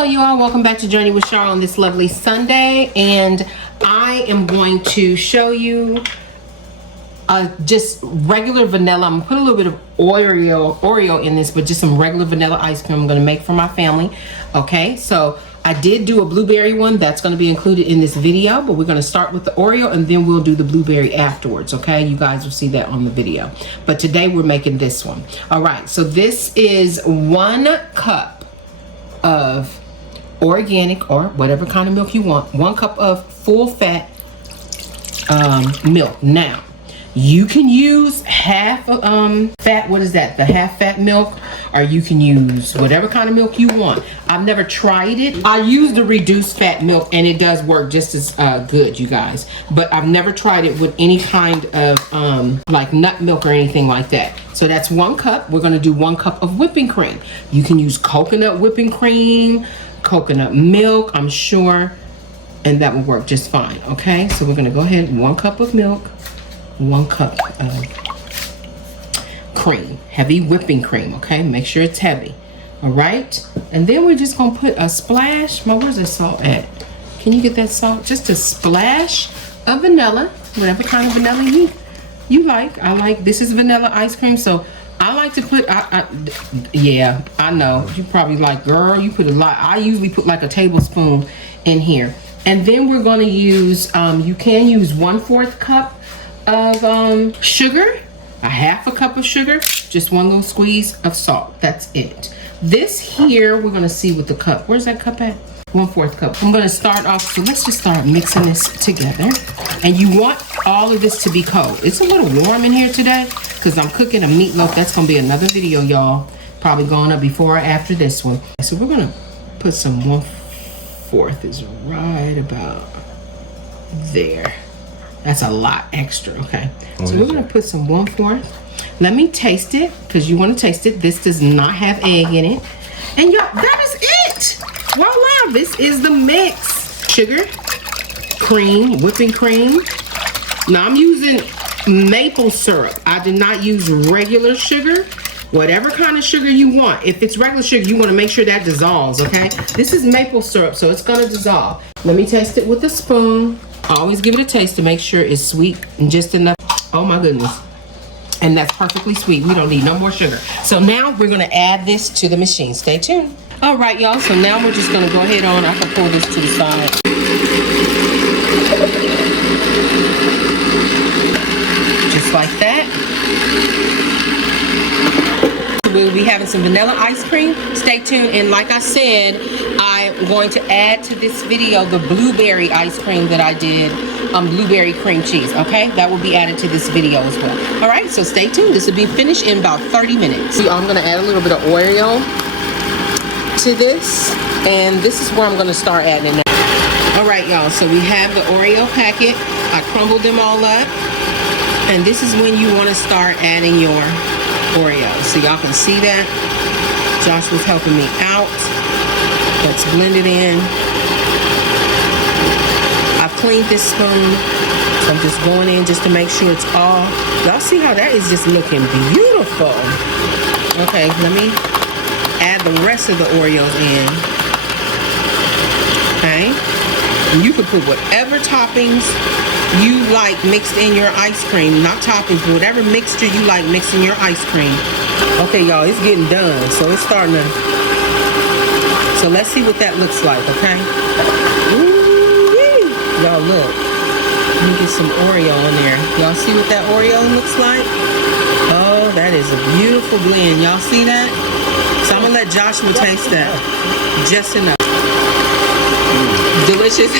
Hello you all, welcome back to Journey with Char on this lovely Sunday, and I am going to show you just regular vanilla. I'm gonna put a little bit of Oreo in this, but just some regular vanilla ice cream I'm gonna make for my family. Okay, so I did do a blueberry one that's gonna be included in this video, but we're gonna start with the Oreo and then we'll do the blueberry afterwards. Okay, you guys will see that on the video, but today we're making this one. All right, so this is 1 cup of organic or whatever kind of milk you want, 1 cup of full fat milk. Now you can use half fat, what is that, the half fat milk, or you can use whatever kind of milk you want. I've never tried it. I use the reduced fat milk and it does work just as good, you guys, but I've never tried it with any kind of like nut milk or anything like that. So that's 1 cup. We're going to do 1 cup of whipping cream. You can use coconut whipping cream, coconut milk, I'm sure, and that will work just fine. Okay, so we're going to go ahead, 1 cup of milk, 1 cup of cream, heavy whipping cream. Okay, make sure it's heavy. All right, and then we're just gonna put a splash. Where's the salt at? Can you get that salt? Just a splash of vanilla, whatever kind of vanilla you like. I like, this is vanilla ice cream, so I like to put, yeah, I know you probably like, girl, you put a lot. I usually put like a tablespoon in here, and then we're gonna use, you can use 1/4 cup of sugar, a half a cup of sugar, just 1 little squeeze of salt. That's it. This here, we're gonna see with the cup. Where's that cup at? 1/4 cup. I'm gonna start off, so let's just start mixing this together. And you want all of this to be cold. It's a little warm in here today because I'm cooking a meatloaf. That's gonna be another video, y'all. Probably going up before or after this one. So we're gonna put some 1/4 is right about there. That's a lot extra, okay? So we're gonna put some 1/4. Let me taste it, because you wanna taste it. This does not have egg in it. And y'all, that is it. Voila, this is the mix. Sugar, cream, whipping cream. Now I'm using maple syrup. I did not use regular sugar. Whatever kind of sugar you want. If it's regular sugar, you wanna make sure that dissolves, okay? This is maple syrup, so it's gonna dissolve. Let me taste it with a spoon. Always give it a taste to make sure it's sweet and just enough. Oh my goodness. And that's perfectly sweet. We don't need no more sugar. So now we're gonna add this to the machine. Stay tuned. All right, y'all, so now we're just gonna go ahead on. I can pull this to the side. Just like that. We'll be having some vanilla ice cream. Stay tuned, and like I said, I'm going to add to this video the blueberry ice cream that I did, blueberry cream cheese, okay? That will be added to this video as well. All right, so stay tuned. This will be finished in about 30 minutes. So I'm gonna add a little bit of Oreo to this, and this is where I'm gonna start adding it. All right, y'all, so we have the Oreo packet. I crumbled them all up, and this is when you wanna start adding your Oreos. So y'all can see that. Josh was helping me out. Let's blend it in. I've cleaned this spoon, so I'm just going in just to make sure it's all. Y'all see how that is just looking beautiful. Okay, let me add the rest of the Oreos in. Okay, and you can put whatever toppings you like mixed in your ice cream. Not toppings, but whatever mixture you like mixed in your ice cream. Okay, y'all, it's getting done, so it's starting to. So let's see what that looks like, okay? Ooh-wee. Y'all look. Let me get some Oreo in there. Y'all see what that Oreo looks like? Oh, that is a beautiful blend. Y'all see that? So I'm gonna let Joshua taste that. Just enough. Delicious.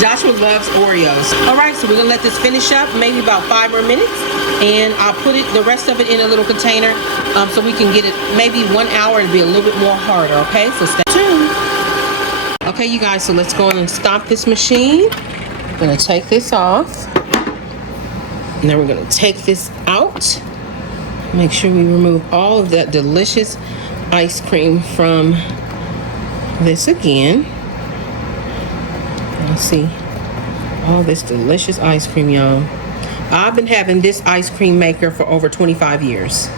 Joshua loves Oreos. All right, so we're gonna let this finish up, maybe about 5 more minutes, and I'll put it, the rest of it, in a little container, so we can get it maybe 1 hour and be a little bit more harder. Okay, so stay tuned. Okay, you guys, so let's go in and stop this machine. I'm gonna take this off, and then we're gonna take this out. Make sure we remove all of that delicious ice cream from this again. Let's see, all this delicious ice cream, y'all. I've been having this ice cream maker for over 25 years.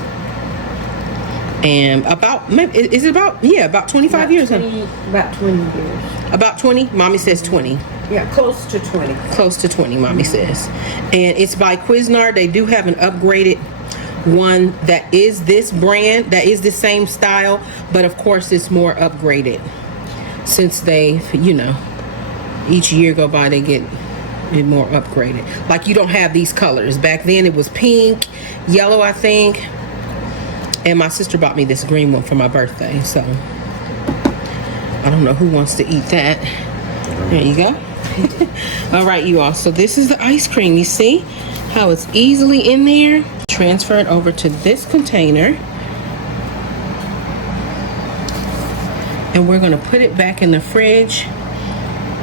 And about, is it about, yeah, about 25 years? 20, about 20 years. About 20? Mommy says 20. Yeah, close to 20. Close to 20, Mommy says. And it's by Cuisinart. They do have an upgraded one that is this brand, that is the same style, but of course it's more upgraded. Since they, you know, each year go by, they get it more upgraded. Like, you don't have these colors. Back then it was pink, yellow, I think. And my sister bought me this green one for my birthday, so I don't know who wants to eat that. There you go. All right, you all. So this is the ice cream. You see how it's easily in there? Transfer it over to this container. And we're gonna put it back in the fridge.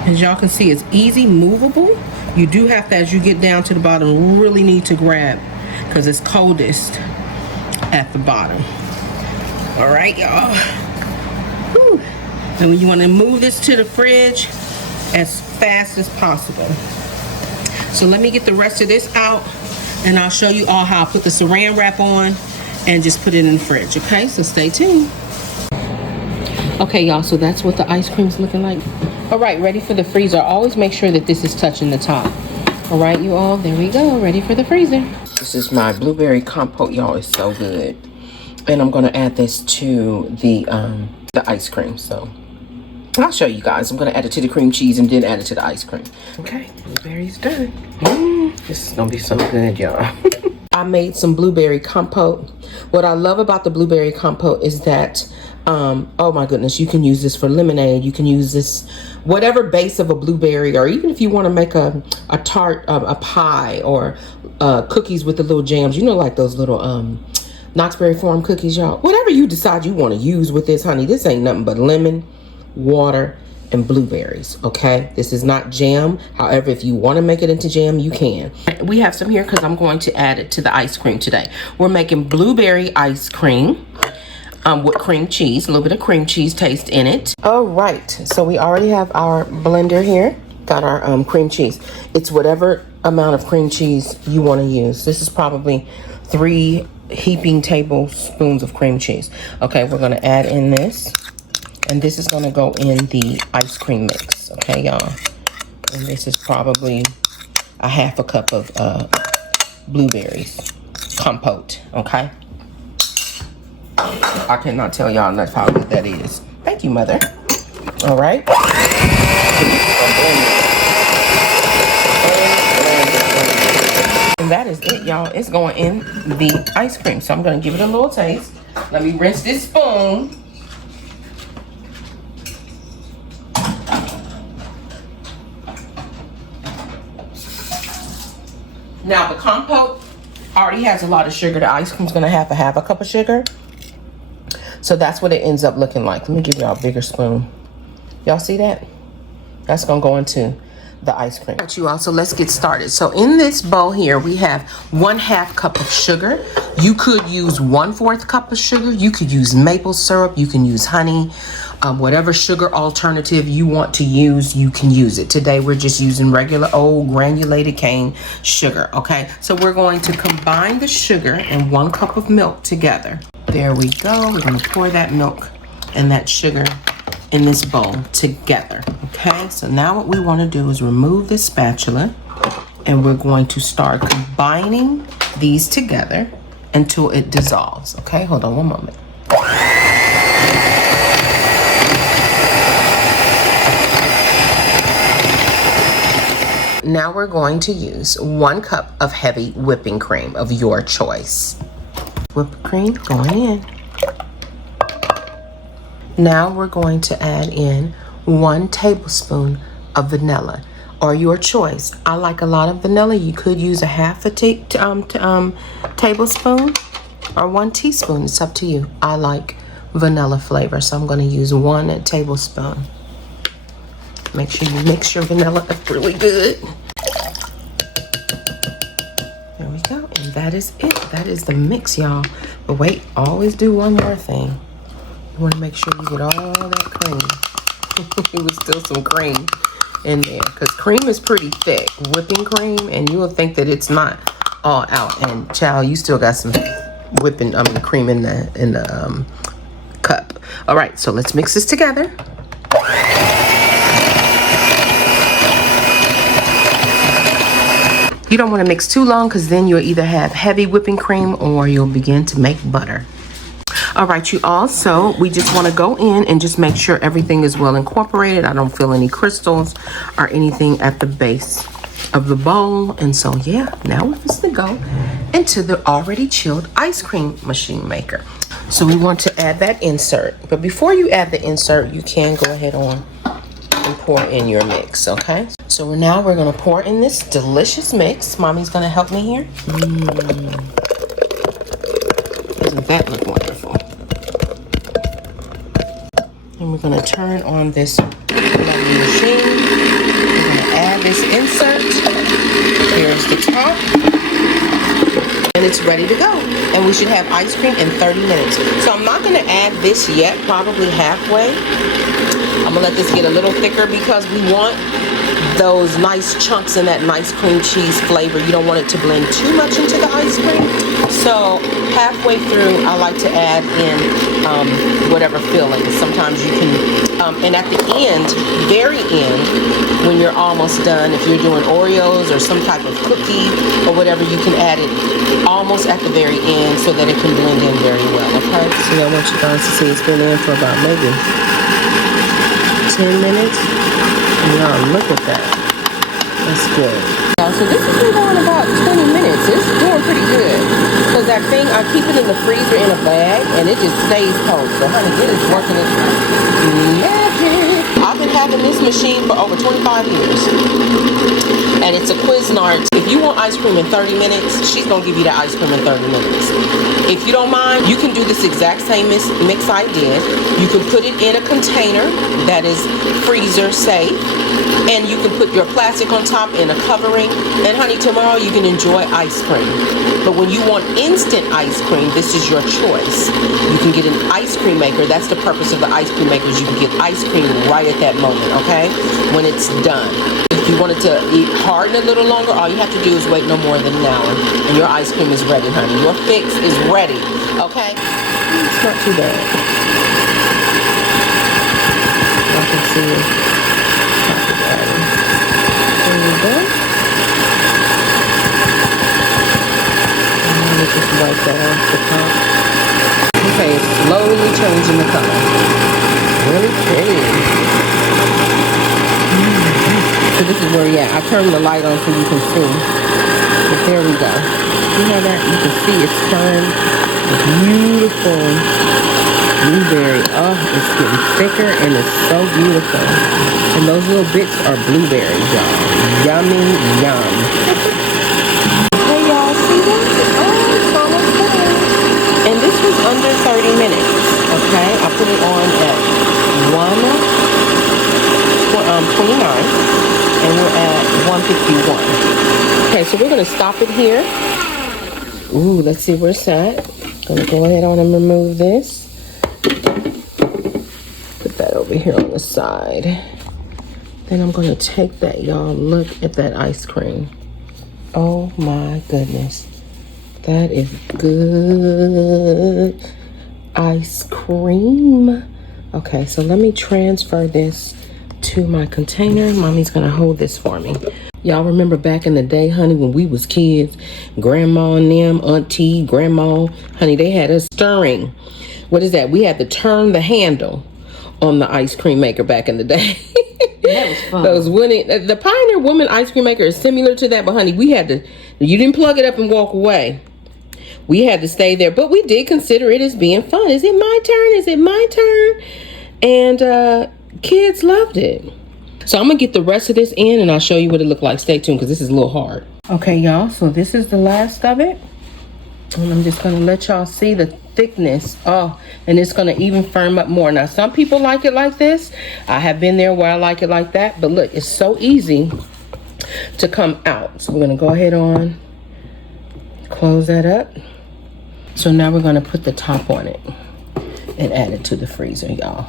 As y'all can see, it's easy, movable. You do have to, as you get down to the bottom, really need to grab, because it's coldest at the bottom. All right, y'all. Whew. And you want to move this to the fridge as fast as possible. So let me get the rest of this out, and I'll show you all how I put the saran wrap on and just put it in the fridge. Okay, so stay tuned. Okay, y'all, so that's what the ice cream's looking like. All right, ready for the freezer. Always make sure that this is touching the top. All right, you all, there we go, ready for the freezer. This is my blueberry compote, y'all. It's so good. And I'm gonna add this to the ice cream. So I'll show you guys. I'm gonna add it to the cream cheese and then add it to the ice cream. Okay, blueberries done. This is gonna be so good, y'all. I made some blueberry compote. What I love about the blueberry compote is that, oh my goodness, you can use this for lemonade. You can use this, whatever base of a blueberry, or even if you want to make a tart, a pie, or cookies with the little jams. You know, like those little Knoxberry Farm cookies, y'all. Whatever you decide you want to use with this, honey, this ain't nothing but lemon, water, and blueberries. Okay, this is not jam. However, if you want to make it into jam, you can. We have some here because I'm going to add it to the ice cream today. We're making blueberry ice cream with cream cheese, a little bit of cream cheese taste in it. All right, so we already have our blender here. Got our cream cheese. It's whatever amount of cream cheese you want to use. This is probably 3 heaping tablespoons of cream cheese. Okay, we're going to add in this. And this is going to go in the ice cream mix. Okay, y'all. And this is probably a half a cup of blueberries compote. Okay. I cannot tell y'all enough how good that is. Thank you, Mother. All right. And that is it, y'all. It's going in the ice cream. So I'm going to give it a little taste. Let me rinse this spoon. Now the compote already has a lot of sugar. The ice cream's gonna have a cup of sugar. So that's what it ends up looking like. Let me give y'all a bigger spoon. Y'all see that? That's gonna go into the ice cream. All right, you all, so let's get started. So in this bowl here, we have 1/2 cup of sugar. You could use 1/4 cup of sugar. You could use maple syrup. You can use honey. Whatever sugar alternative you want to use, you can use it. Today, we're just using regular old granulated cane sugar, okay? So we're going to combine the sugar and 1 cup of milk together. There we go. We're gonna pour that milk and that sugar in this bowl together, okay? So now what we wanna do is remove this spatula, and we're going to start combining these together until it dissolves, okay? Hold on one moment. Now we're going to use 1 cup of heavy whipping cream of your choice. Whipped cream going in. Now we're going to add in 1 tablespoon of vanilla, or your choice. I like a lot of vanilla. You could use a half a tablespoon or 1 teaspoon. It's up to you. I like vanilla flavor, so I'm going to use 1 tablespoon. Make sure you mix your vanilla up really good. There we go, and that is it. That is the mix, y'all. But wait, always do one more thing. You want to make sure you get all that cream. There was still some cream in there, because cream is pretty thick, whipping cream, and you will think that it's not all out. And child, you still got some cream in the cup. All right, so let's mix this together. You don't want to mix too long because then you'll either have heavy whipping cream or you'll begin to make butter. All right, you all, so we just want to go in and just make sure everything is well incorporated. I don't feel any crystals or anything at the base of the bowl. And so, yeah, now we're just going to go into the already chilled ice cream machine maker. So we want to add that insert. But before you add the insert, you can go ahead on and pour in your mix, okay? So now we're going to pour in this delicious mix. Mommy's going to help me here. Doesn't that look wonderful? And we're going to turn on this lovely machine. We're going to add this insert. Here's the top. And it's ready to go. And we should have ice cream in 30 minutes. So I'm not going to add this yet, probably halfway. I'm going to let this get a little thicker because we want those nice chunks and that nice cream cheese flavor. You don't want it to blend too much into the ice cream. So halfway through, I like to add in whatever filling. Sometimes you can, and at the end, very end, when you're almost done, if you're doing Oreos or some type of cookie or whatever, you can add it almost at the very end so that it can blend in very well, okay? So I want you guys to see it's been in for about maybe 10 minutes. Y'all, look at that. That's good. So this has been going about 20 minutes. It's doing pretty good. Because that thing, I keep it in the freezer in a bag, and it just stays cold. So honey, it is working its magic. I've been having this machine for over 25 years. And it's a Cuisinart. If you want ice cream in 30 minutes, she's going to give you the ice cream in 30 minutes. If you don't mind, you can do this exact same mix I did. You can put it in a container that is freezer safe. And you can put your plastic on top in a covering. And honey, tomorrow you can enjoy ice cream. But when you want instant ice cream, this is your choice. You can get an ice cream maker. That's the purpose of the ice cream makers. You can get ice cream right at that moment, okay? When it's done. If you want it to harden a little longer, all you have to do is wait no more than an hour. And your ice cream is ready, honey. Your fix is ready, okay? It's not too bad. I can see it. There you go. And let me just wipe that off the top. Okay, it's slowly changing the color. Really pretty. So this is where, yeah, I turned the light on so you can see. But there we go. See how that? You can see it's turned beautiful blueberry. Oh, it's getting thicker and it's so beautiful. And those little bits are blueberries, y'all. Yummy, yum. Hey, y'all, see that? Oh, it's almost done. And this was under 30 minutes, okay? I put it on at 1:29, and we're at 1:51. Okay, so we're gonna stop it here. Ooh, let's see where it's at. Gonna go ahead on and remove this. Put that over here on the side. Then I'm gonna take that, y'all. Look at that ice cream. Oh my goodness. That is good ice cream. Okay, so let me transfer this to my container. Mommy's gonna hold this for me. Y'all remember back in the day, honey, when we was kids, grandma and them, auntie, grandma, honey, they had us stirring. What is that? We had to turn the handle on the ice cream maker back in the day. That was fun. Those wooden, the Pioneer Woman ice cream maker is similar to that, but honey, we had to, you didn't plug it up and walk away. We had to stay there, but we did consider it as being fun. Is it my turn? Is it my turn? And kids loved it. So I'm gonna get the rest of this in and I'll show you what it looked like. Stay tuned because this is a little hard. Okay, y'all, so this is the last of it. And I'm just gonna let y'all see the thickness. Oh, and it's gonna even firm up more. Now, some people like it like this. I have been there where I like it like that, but look, it's so easy to come out. So we're gonna go ahead on, close that up. So now we're gonna put the top on it and add it to the freezer, y'all.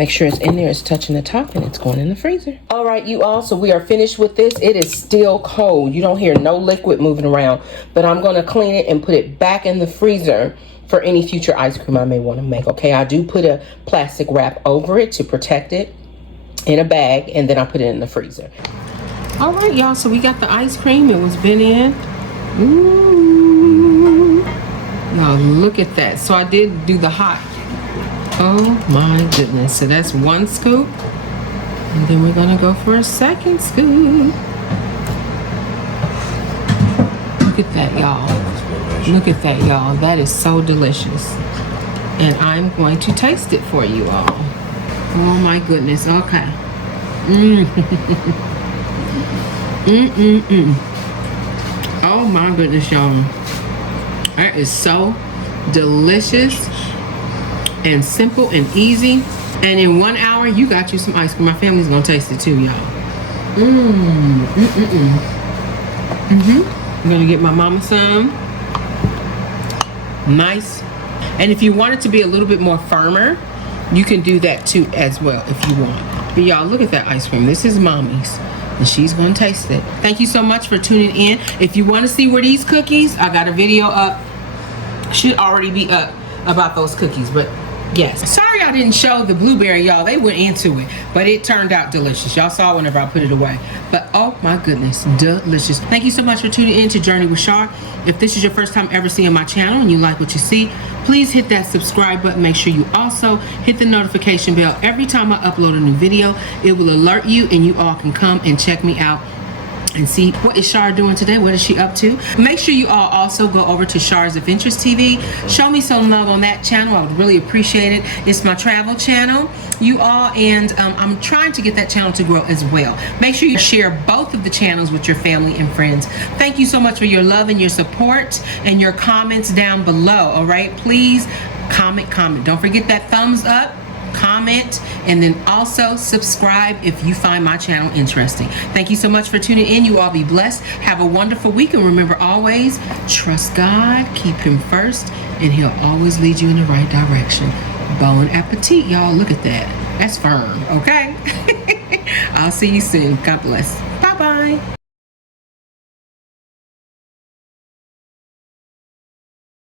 Make sure it's in there, it's touching the top, and it's going in the freezer. All right, you all, so we are finished with this. It is still cold. You don't hear no liquid moving around, but I'm gonna clean it and put it back in the freezer for any future ice cream I may want to make, okay? I do put a plastic wrap over it to protect it in a bag, and then I put it in the freezer. All right, y'all, so we got the ice cream. It was been in. Ooh. Y'all, look at that. So I did do the hot. Oh my goodness. So that's 1 scoop. And then we're gonna go for a 2nd scoop. Look at that, y'all. Look at that, y'all. That is so delicious. And I'm going to taste it for you all. Oh my goodness. Okay. Oh my goodness, y'all. That is so delicious and simple and easy. And in 1 hour, you got you some ice cream. My family's gonna taste it too, y'all. I'm gonna get my mama some. Nice. And if you want it to be a little bit more firmer, you can do that too as well if you want. But y'all, look at that ice cream. This is mommy's, and she's gonna taste it. Thank you so much for tuning in. If you want to see where these cookies, I got a video up, should already be up, about those cookies. But yes, sorry I didn't show the blueberry, y'all. They went into it, but it turned out delicious. Y'all saw whenever I put it away. But oh my goodness, delicious. Thank you so much for tuning in to Journey with Char. If this is your first time ever seeing my channel and you like what you see, please hit that subscribe button. Make sure you also hit the notification bell. Every time I upload a new video, it will alert you, and you all can come and check me out and see what is Char doing today. What is she up to? Make sure you all also go over to Char's Adventures TV. Show me some love on that channel. I would really appreciate it. It's my travel channel, you all, and I'm trying to get that channel to grow as well. Make sure you share both of the channels with your family and friends. Thank you so much for your love and your support and your comments down below. All right, please comment. Don't forget that thumbs up, comment, and then also subscribe if you find my channel interesting. Thank you so much for tuning in. You all be blessed. Have a wonderful week, and remember always, trust God, keep him first, and he'll always lead you in the right direction. Bon appetit, y'all. Look at that. That's firm, okay? I'll see you soon. God bless.